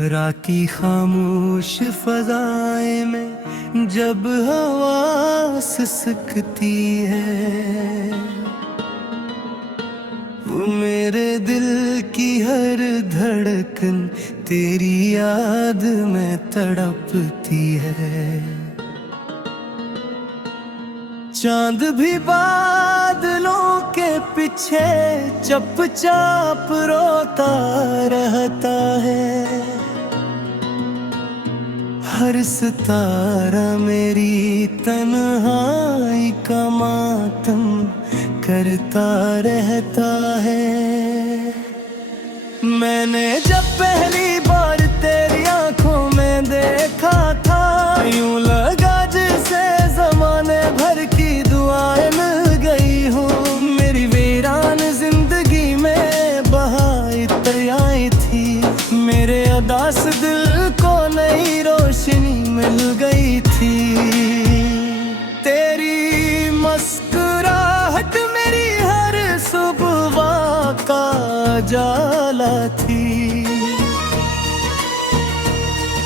रात की खामोश फजाएं में जब हवा सिसकती है, वो मेरे दिल की हर धड़कन तेरी याद में तड़पती है। चांद भी बादलों के पीछे चुपचाप रोता रहता है। हर सितारा मेरी तन्हाई का मातम करता रहता है। मैंने जब पहली बार तेरी आंखों में देखा था, यूं लगा जैसे जमाने भर की दुआएं मिल गई हूँ। मेरी वीरान जिंदगी में बहार आई थी, मेरे उदास दिल को नई रोशनी मिल गई थी। तेरी मुस्कुराहट मेरी हर सुबह का जाला थी,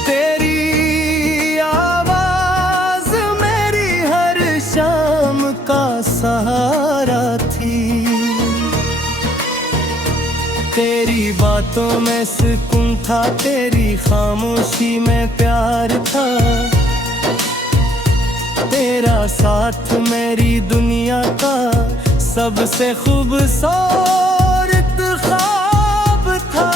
तेरी आवाज मेरी हर शाम का सहारा थी। तेरी बातों में सुकून था, तेरी खामोशी में प्यार था। तेरा साथ मेरी दुनिया का सबसे खूबसूरत ख्वाब था।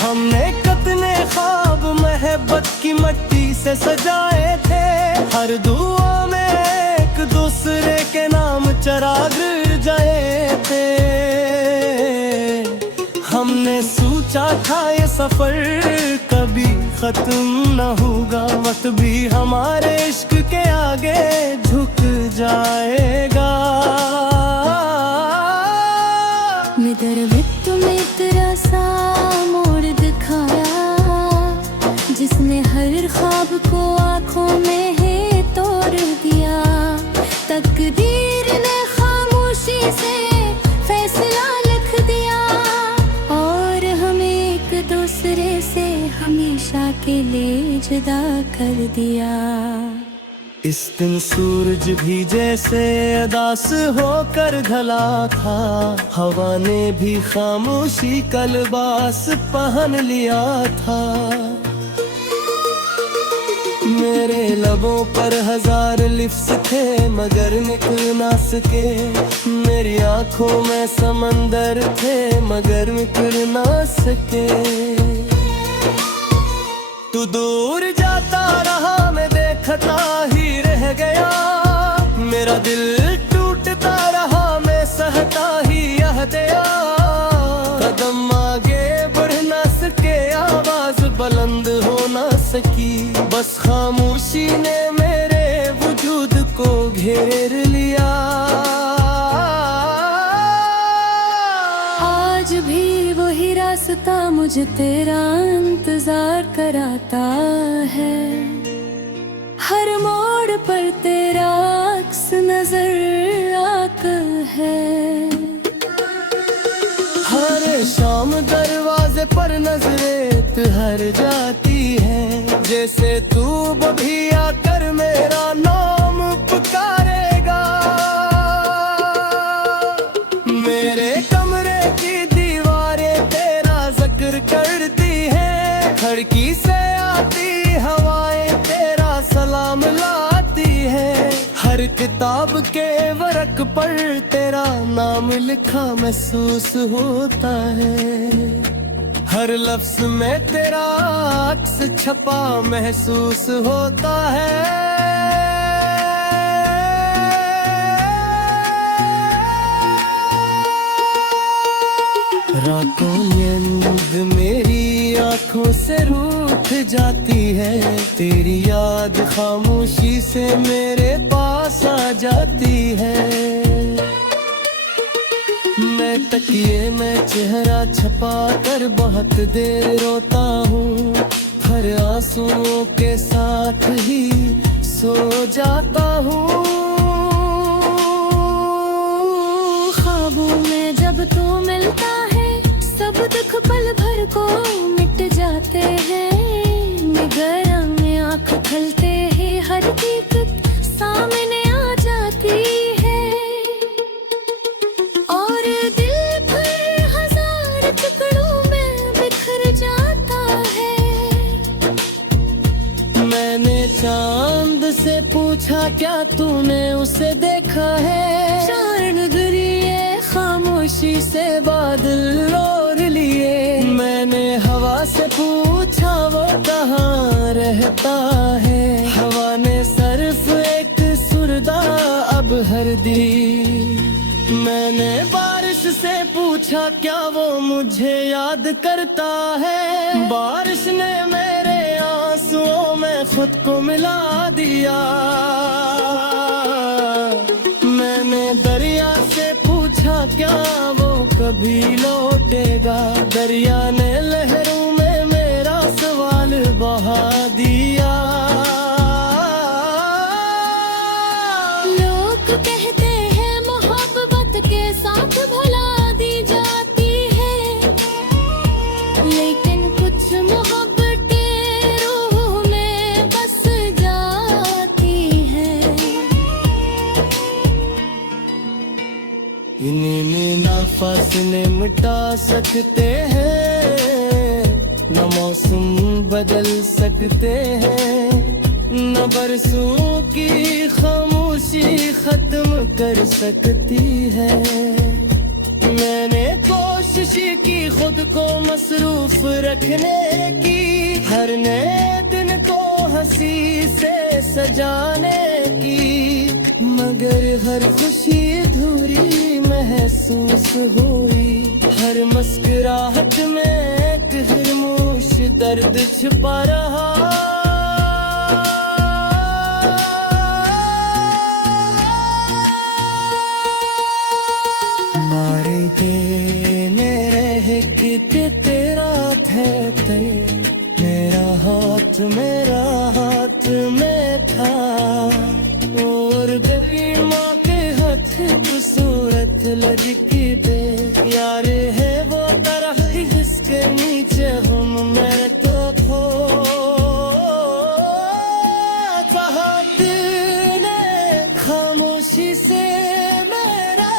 हमने कितने ख्वाब मोहब्बत की मिट्टी से सजाए थे। हर दुआ में एक दूसरे के नाम चिराग जाए थे। हमने सोचा था ये सफर कभी खत्म न होगा, वक्त भी हमारे इश्क के आगे झुक जाएगा। तुम्हें तेरा सा मोड़ दिखाया, जिसने हर ख्वाब को आँखों में है तोड़ दिया। तकदीर ने खामोशी से फैसला लिख दिया, और हमें एक दूसरे से हमेशा के लिए जुदा कर दिया। इस दिन सूरज भी जैसे उदास होकर ढला था, हवा ने भी खामोशी का लिबास पहन लिया था। मेरे लबों पर हजार लिफ्स थे मगर निकल ना सके। मेरी आंखों में समंदर थे मगर निकल ना सके। तू दूर जाता रहा, मैं देखता ही रह गया। मेरा दिल टूटता रहा, मैं सहता ही यह दया। कदम आगे बढ़ ना सके, आवाज बुलंद हो ना सकी। बस खामोशी ने मेरे वजूद को घेर लिया। आज भी वही रास्ता मुझे तेरा इंतजार कराता है। हर मोड़ पर तेरा अक्स नजर आता है। हर शाम दरवाजे पर नजरें ठहर जाती है, जैसे तू भी आकर मेरा नाम पुकारेगा। मेरे कमरे की दीवारें तेरा जिक्र करती है। खिड़की से आती हवाएं तेरा सलाम लाती है। हर किताब के वर्क पर तेरा नाम लिखा महसूस होता है। हर लफ्ज में तेरा अक्स छपा महसूस होता है। रातों नींद मेरी आंखों से रूठ जाती है। तेरी याद खामोशी से मेरे पास आ जाती है। मैं तकिए में चेहरा छपा कर बहुत देर रोता हूँ। हर आंसुओं के साथ ही सो जाता हूँ। ख्वाबों में जब तू मिलता है सब दुख पल भर को मिट जाते हैं। निगरां में आँख खुलते ही हर हकीकत सामने आ जाती है। और दिल फिर हजार टुकड़ों में बिखर जाता है। मैंने चांद से पूछा क्या तूने उसे देखा है। चांद गिरिए खामोशी से बादल ओढ़ लिए। मैंने हवा से पूछा वो कहाँ रहता है। हवा ने सिर्फ एक सुरदा अब हर दी। मैंने बारिश से पूछा क्या वो मुझे याद करता है। बारिश ने मेरे आंसुओं में खुद को मिला दिया। मैंने दरिया से पूछा क्या वो कभी लौटेगा। दरिया ने लहरों में मेरा सवाल बहा दिया। लोग कहते हैं मोहब्बत के साथ भुला दी जाती है। लेकिन कुछ मोहब्बतें रूह में बस जाती हैं। इन्हें ना फासले मिटा सकते हैं, न मौसम बदल सकते हैं, न बरसों की खामोशी खत्म कर सकती है। मैंने कोशिश की खुद को मसरूफ रखने की, हर नए दिन को हंसी से सजाने की, मगर हर खुशी अधूरी महसूस हुई। हर मुस्कुराहट में एक खामोश दर्द छुपा रहा। मारे देने रह के तेरा थे मेरा हाथ में था। और गली माँ के हाथ खूबसूरत लड़की पे यार है वो तरह जिसके नीचे हम मैं तो खो। दिल ने खामोशी से मेरा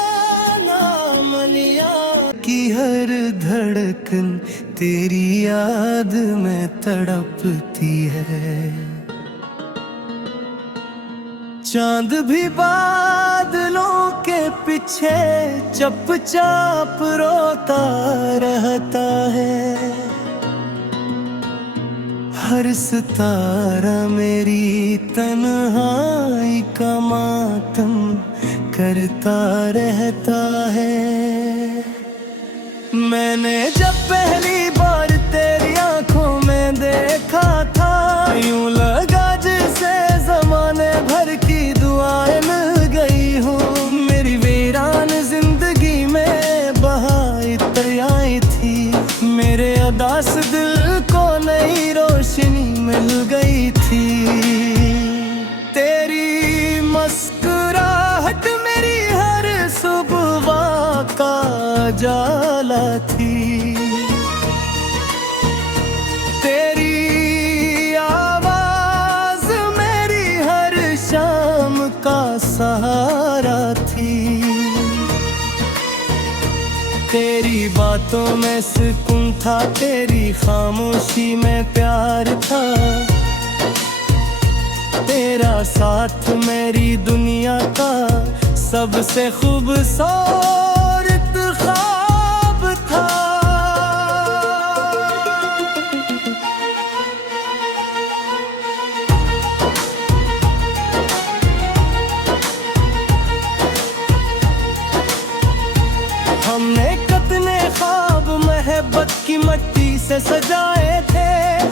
नाम लिया कि हर धड़कन तेरी याद में तड़पती है। चांद भी बादलों के पीछे चुपचाप रोता रहता है। हर सितारा मेरी तन्हाई का मातम करता रहता है। मैंने जब पहली बार तेरी आंखों में देखा था, यूं लगा जैसे जमाने भर की दुआएं मिल गई हूँ। मेरी वीरान जिंदगी में बहार आई थी, मेरे उदास दिल को नई रोशनी मिल गई थी। तेरी मुस्कुराहट मेरी हर सुबह का जाला थी। तेरी आवाज मेरी हर शाम का सहारा थी। तेरी बातों में सुकून था, तेरी खामोशी में प्यार था। तेरा साथ मेरी दुनिया का सबसे खूबसूरत ख्वाब था। हमने कितने ख्वाब मोहब्बत की मिट्टी से सजाए थे।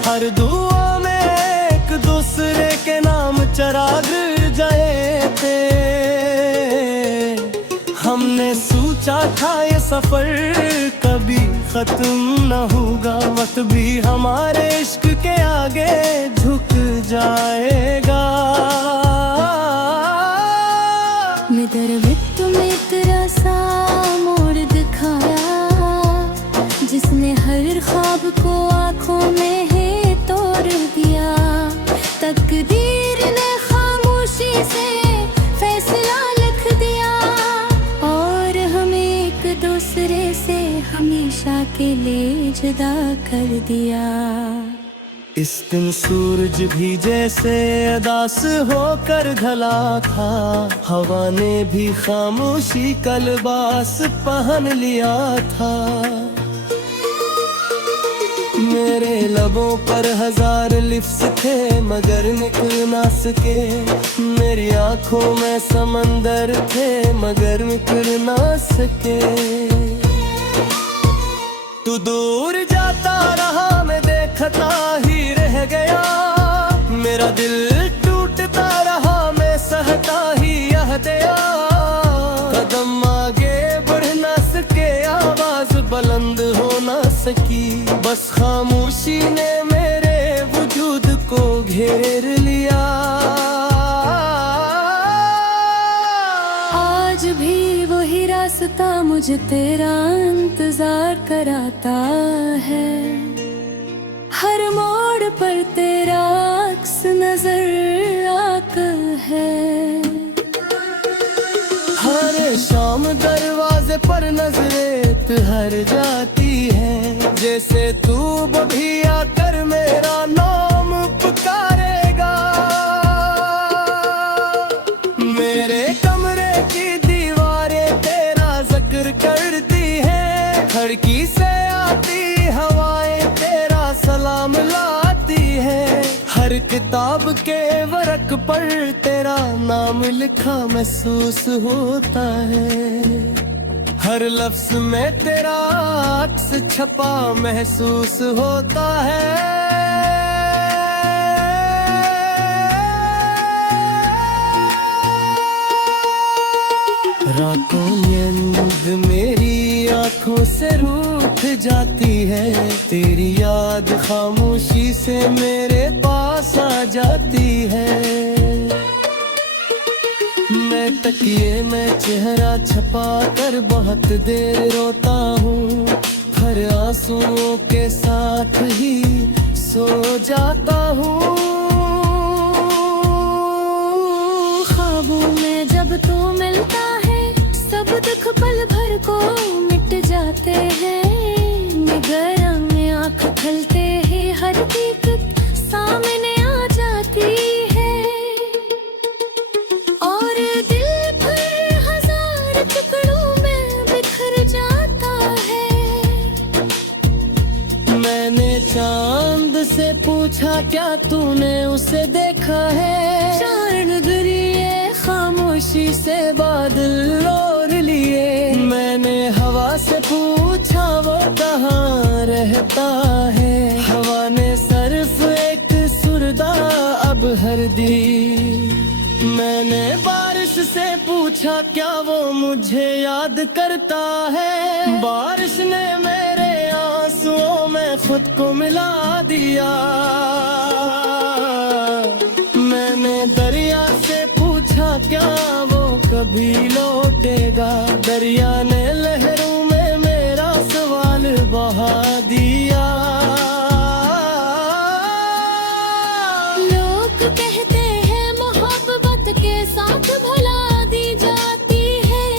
हर दुआ में एक दूसरे के नाम चिराग जलाए थे। हमने सोचा था ये सफर कभी खत्म न होगा, वक्त भी हमारे इश्क के आगे झुक जाएगा। मैं दरवित में तेरा सा मोड़ दिखाया, जिसने हर ख्वाब को आंखों में है तोड़ दिया। तकदीर ने खामोशी से फैसला लिख दिया, और हमें एक दूसरे से हमेशा के लिए जुदा कर दिया। इस दिन सूरज भी जैसे अदास होकर ढला था, हवा ने भी खामोशी का लिबास पहन लिया था। मेरे लबों पर हजार लिफ्स थे मगर निकल ना सके, मेरी आंखों में समंदर थे मगर निकल ना सके। तू दूर जाता रहा मैं देखता ही रह गया, मेरा दिल टूटता रहा मैं सहता ही यह दया। कदम आगे बढ़ ना सके, आवाज बुलंद हो ना सकी, बस खामोशी ने मेरे वजूद को घेर लिया। आज भी वही रास्ता मुझे तेरा इंतजार कराता है, हर मोड़ पर तेरा अक्स नजर आता है। हर शाम दरवाजे पर नजरें ठहर जाती है, जैसे तू भी आकर मेरा नाम पुकारेगा। मेरे कमरे की दीवारें तेरा जिक्र करती है, खिड़की से आती हवाएं तेरा सलाम लाती है। हर किताब के वर्क पर तेरा नाम लिखा महसूस होता है, हर लफ्ज में तेरा अक्स छपा महसूस होता है। रातों नींद मेरी आंखों से रूठ जाती है, तेरी याद खामोशी से मेरे पास आ जाती है। मैं तकिए में चेहरा छपा कर बहुत देर रोता हूँ, हर आंसुओं के साथ ही सो जाता हूँ। ख्वाबों में जब तू मिलता है, सब दुख पल भर को मिट जाते हैं। निगरां में आँख खलते ही हर हकीकत सामने आ जाती है, और दिल फिर हजार टुकड़ों में बिखर जाता है। मैंने चांद से पूछा क्या तूने उसे देखा है, चांद गिरिए खामोशी से बादल ओढ़ लिए। मैंने हवा से पूछा वो कहाँ रहता है, हवा ने सिर्फ एक सुरदा अब हर दी। मैंने बारिश से पूछा क्या वो मुझे याद करता है, बारिश ने मेरे आंसुओं में खुद को मिला दिया। मैंने दरिया से पूछा क्या वो कभी लौटेगा, दरिया ने लहरों में मेरा सवाल बहा दिया। लोग कहते हैं मोहब्बत के साथ भुला दी जाती है,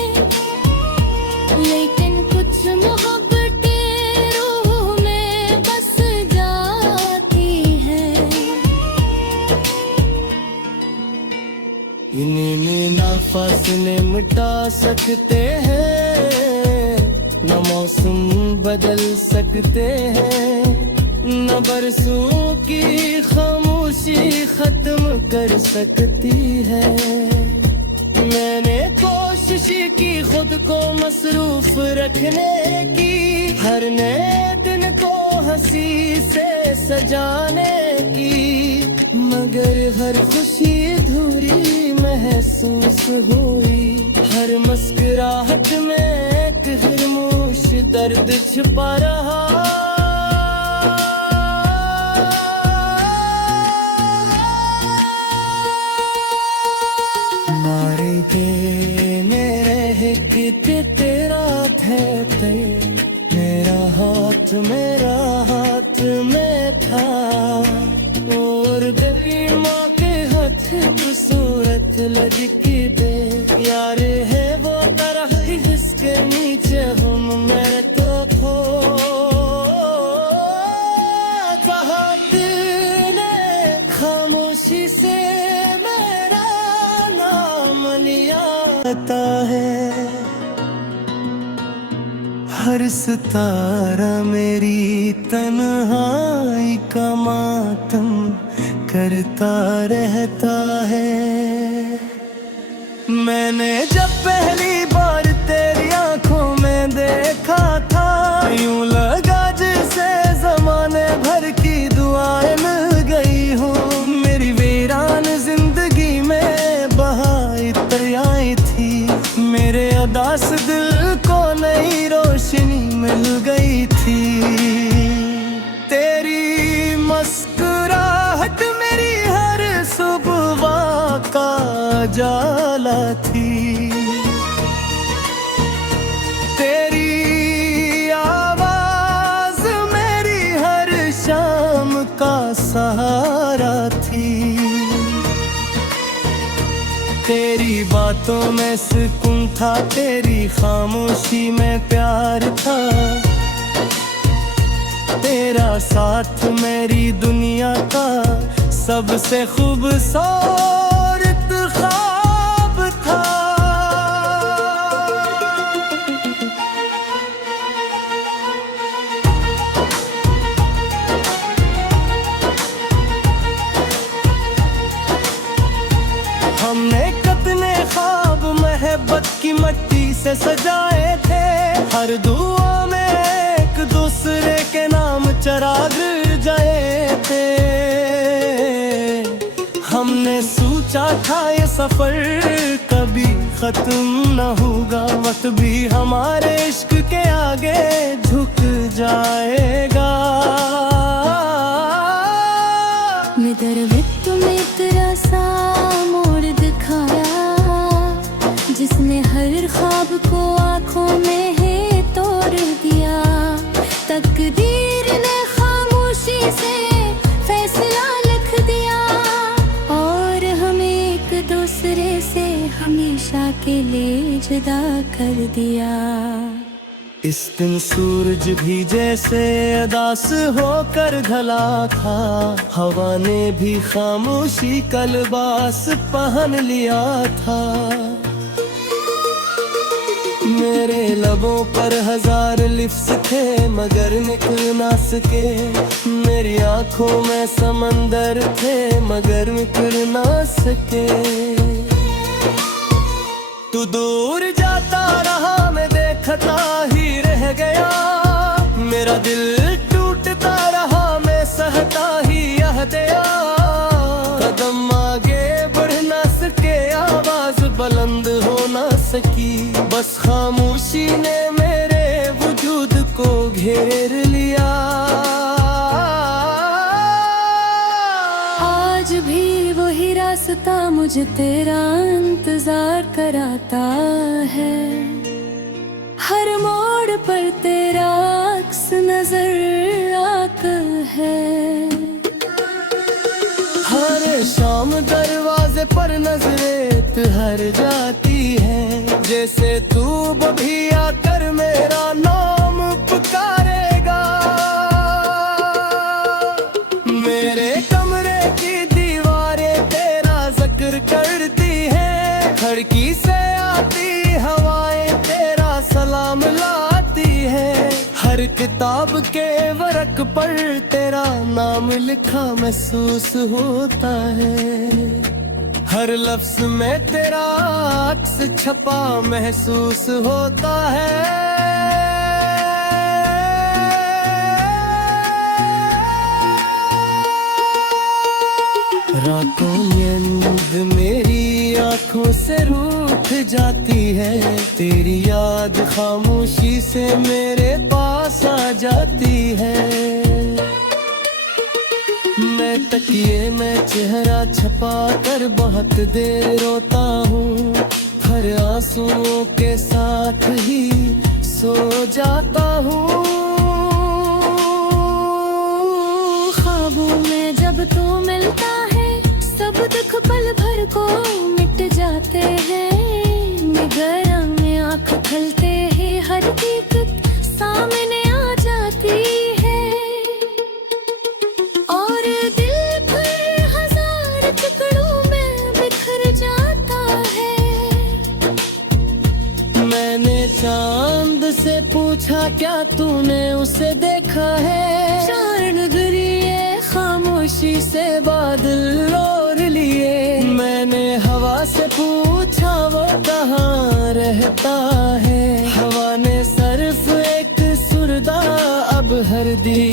लेकिन कुछ मोहब्बतें रूह में बस जाती हैं। इन्हीं ना फासले मिटा सकते हैं, न मौसम बदल सकते हैं, न बरसों की खामोशी खत्म कर सकती है। मैंने कोशिश की खुद को मसरूफ रखने की, हर नए दिन को हंसी से सजाने की, मगर हर खुशी अधूरी महसूस हुई। हर मुस्कुराहट में एक हिरमोश दर्द छुपा रहा। मारे देने रहे कि तेरा थे मेरा हाथ में था। और गली माँ के हाथ सूरत लड़की दे यार है वो तरह जिसके नीचे हम मैं तो खो। कहा दिल ने खामोशी से मेरा नाम लिया है। हर सितारा मेरी तन्हाई का मातम करता रहता है। मैंने जब पहली बार तेरी आंखों में देखा था, यूं लगा जैसे जमाने भर की दुआएं मिल गई हो। मेरी वीरान जिंदगी में बहार आई थी, मेरे उदास दिल को नई रोशनी मिल गई थी। तेरी मुस्कुराहट मेरी हर सुबह का जाला थी। तेरी आवाज मेरी हर शाम का सहारा थी। तेरी बातों में सुकून था, तेरी खामोशी में प्यार था। तेरा साथ मेरी दुनिया का सबसे खूबसूरत ख्वाब था। हमने कितने ख्वाब मोहब्बत की मिट्टी से सजाए थे। हर दुआ में एक दूसरे के नाम चिराग जाए थे। हमने सोचा था ये सफर कभी खत्म न होगा, वक्त भी हमारे इश्क के आगे झुक जाएगा। में तेरा सा मोड़ दिखाया, जिसने हर ख्वाब को आँखों में है तोड़ दिया। तकदीर ने खामोशी से फैसला लिख दिया, और हम एक दूसरे से हमेशा के लिए जुदा कर दिया। इस दिन सूरज भी जैसे उदास होकर ढला था। हवा ने भी खामोशी का लिबास पहन लिया था। मेरे लबों पर हजार लिफ्स थे मगर निकल ना सके। मेरी आंखों में समंदर थे मगर निकल ना सके। तू दूर जाता रहा मैं देखता ही रह गया। मेरा दिल टूटता रहा मैं सहता ही यह दया। कदम आगे बढ़ ना सके, आवाज बुलंद हो ना सकी। बस खामोशी ने मेरे वजूद को घेर लिया। आज भी वही रास्ता मुझे तेरा इंतजार कराता है। हर मोड़ पर तेरा अक्स नजर आता है। हर शाम दरवाजे पर नजरें ठहर जाती है। जैसे तू भी आकर मेरा नाम पुकारेगा। मेरे कमरे की दीवारें तेरा जिक्र करती है। खिड़की से आती हवाएं तेरा सलाम लाती है। हर किताब के वर्क पर तेरा नाम लिखा महसूस होता है। हर लफ्ज में तेरा अक्स छपा महसूस होता है। रातों में नींद मेरी आँखों आंखों से रूठ जाती है, तेरी याद खामोशी से मेरे पास आ जाती है। मैं तकिए में चेहरा छुपा कर बहुत देर रोता हूँ, हर आंसुओं के साथ ही सो जाता हूँ। ख्वाबों में जब तू मिलता है, सब दुख पल भर को मिट जाते हैं। निगरां में आँख खुलते ही हर हकीकत सामने आ जाती है, और दिल फिर हजार टुकड़ों में बिखर जाता है। मैंने चांद से पूछा क्या तूने उसे देखा है, चांद गिरिए खामोशी से बादल ओढ़ लिए। मैंने हवा से पूछा वो कहाँ रहता है, हवा ने सिर्फ एक सुरदा अब हर दी।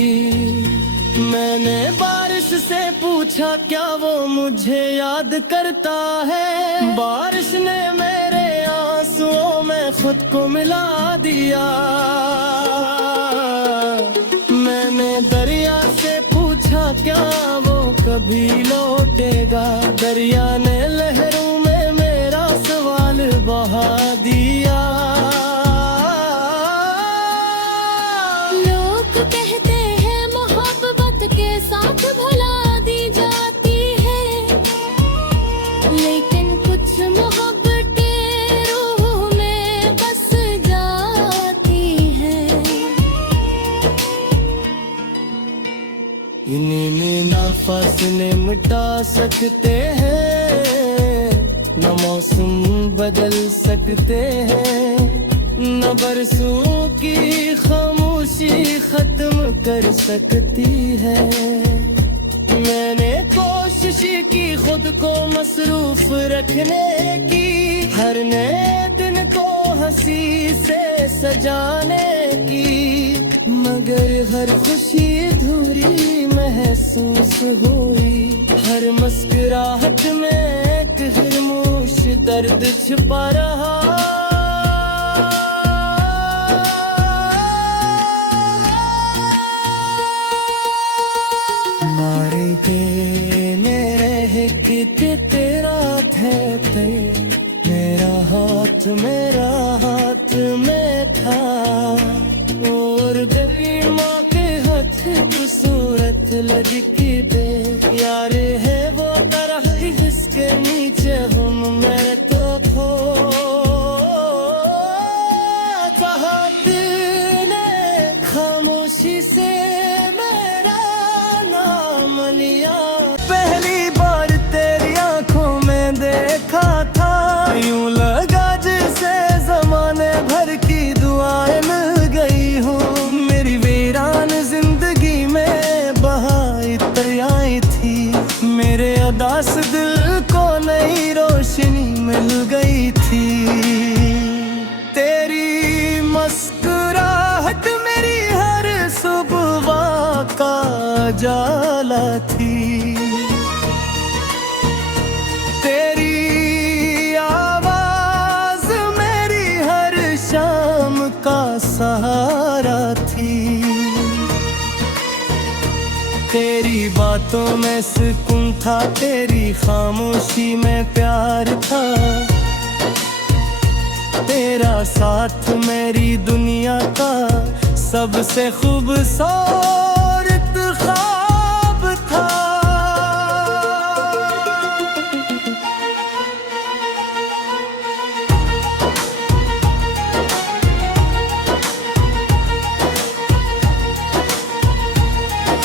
मैंने बारिश से पूछा क्या वो मुझे याद करता है, बारिश ने मेरे आंसुओं में खुद को मिला दिया। मैंने दरिया से पूछा क्या वो कभी लौटेगा, दरिया ने लहरों में मेरा सवाल बहा दिया। लोग कहते हैं मोहब्बत के साथ भुला दी जाती है, लेकिन कुछ मोहब्बतें रूह में बस जाती हैं। इन्हें ना फासले मिटा सकते हैं, न मौसम बदल सकते हैं, न बरसों की खामोशी खत्म कर सकती है। मैंने कोशिश की खुद को मसरूफ रखने की, हर नए दिन को हंसी से सजाने की, मगर हर खुशी अधूरी महसूस हुई। हर मुस्कुराहट में एक खामोश दर्द छुपा रहा। मारे देने रहे कि तेरा थे मेरा हाथ में था, और गई माँ के हाथ खूबसूरत लड़की दे। यार है वो तरह जिसके नीचे हम मैं तो खो। कहा दिल ने खामोशी से मेरा नाम लिया। पहली बार तेरी आंखों में देखा था, यूं लगा जैसे जमाने भर की दुआएं मिल गई हूँ। मेरी वीरान जिंदगी में बहार आई थी, मेरे उदास दिल को नई रोशनी मिल गई थी। तेरी मुस्कुराहट मेरी हर सुबह का जाला थी, तेरी आवाज मेरी हर शाम का सहारा थी। तेरी बातों में सुकून था, तेरी खामोशी में प्यार था, तेरा साथ मेरी दुनिया का सबसे खूबसूरत ख्वाब था।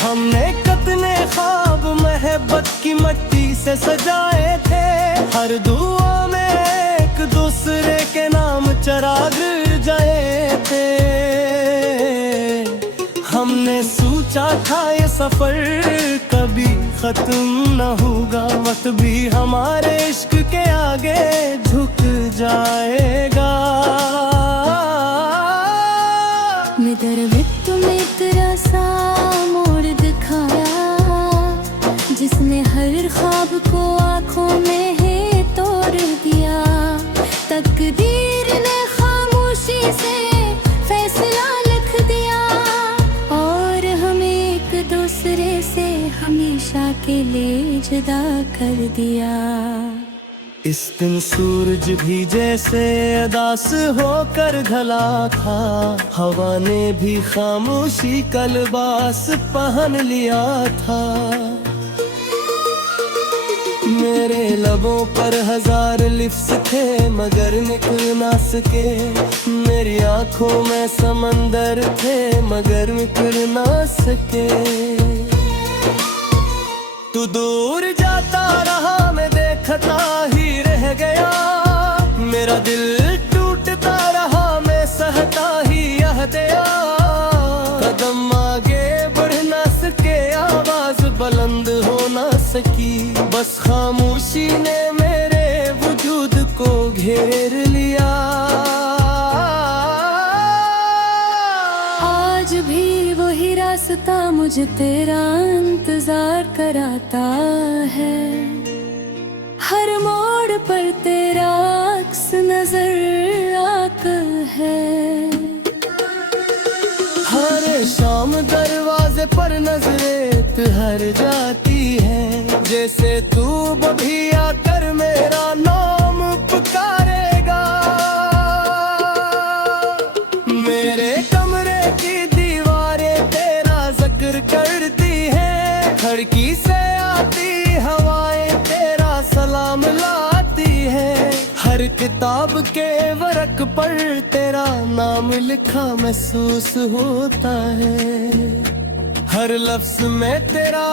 हमने कितने ख्वाब मोहब्बत की मट्टी से सजाए थे, हर दुआ में एक दूसरे के नाम चिराग जाए थे। हमने सोचा था ये सफर कभी खत्म न होगा, वक्त भी हमारे इश्क के आगे झुक जाएगा। विदर्भित में तेरा सा मोड़ दिखाया, जिसने हर ख्वाब को आंखों में है तोड़ दिया। दूसरे से हमेशा के लिए जुदा कर दिया। इस दिन सूरज भी जैसे उदास होकर ढला था, हवा ने भी खामोशी का लिबास पहन लिया था। मेरे लबों पर हजार लिफ्स थे मगर निकल ना सके, मेरी आंखों में समंदर थे मगर निकल ना सके। तू दूर जाता रहा मैं देखता ही रह गया, मेरा दिल टूटता रहा मैं सहता ही यह दया। कदम आगे बढ़ ना सके, आवाज बुलंद हो ना सकी, बस खामोशी ने मेरे वजूद को घेर लिया। आज भी वही रास्ता मुझे तेरा इंतजार कराता है, हर मोड़ पर तेरा अक्स नजर आता है। हर शाम दरवाजे पर नजरें ठहर जाती है, जैसे तू भी आकर मेरा नाम पुकारेगा। मेरे कमरे की दीवारें तेरा जिक्र करती है, खिड़की से आती हवाएं तेरा सलाम लाती है। हर किताब के वर्क पर तेरा नाम लिखा महसूस होता है, हर लफ्ज में तेरा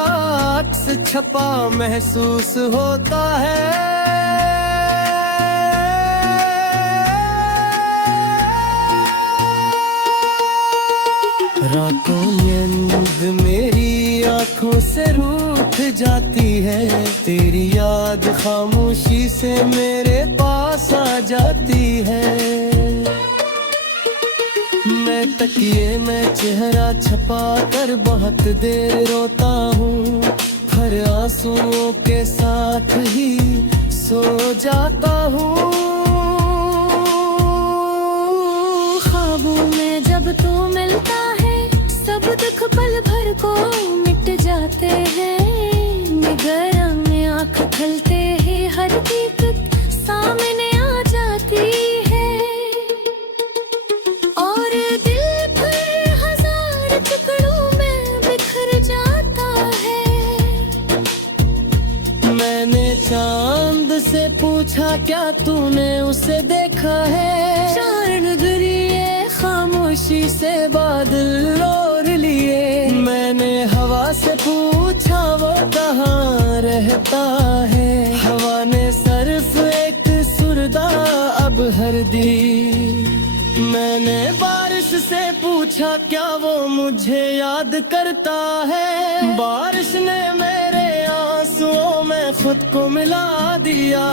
अक्स छपा महसूस होता है। रातों में नींद मेरी आंखों से रूठ जाती है, तेरी याद खामोशी से मेरे पास आ जाती है। मैं तकिए में चेहरा छपा कर बहुत देर रोता हूँ, हर आंसुओं के साथ ही सो जाता हूँ। ख्वाबों में जब तू मिलता है सब दुख पल भर को मिट जाते हैं, निगाह में आँख खलते ही हर हकीकत सामने आ जाती है, और दिल फिर हजार टुकड़ों में बिखर जाता है। मैंने चांद से पूछा क्या तूने उसे देखा है, चांद गिरिए खामोशी से बादल ओढ़ लिए। मैंने हवा से पूछा वो कहाँ रहता है, हवा ने सिर्फ एक सुरदा अब हर दी। मैंने बारिश से पूछा क्या वो मुझे याद करता है, बारिश ने मेरे आंसुओं में खुद को मिला दिया।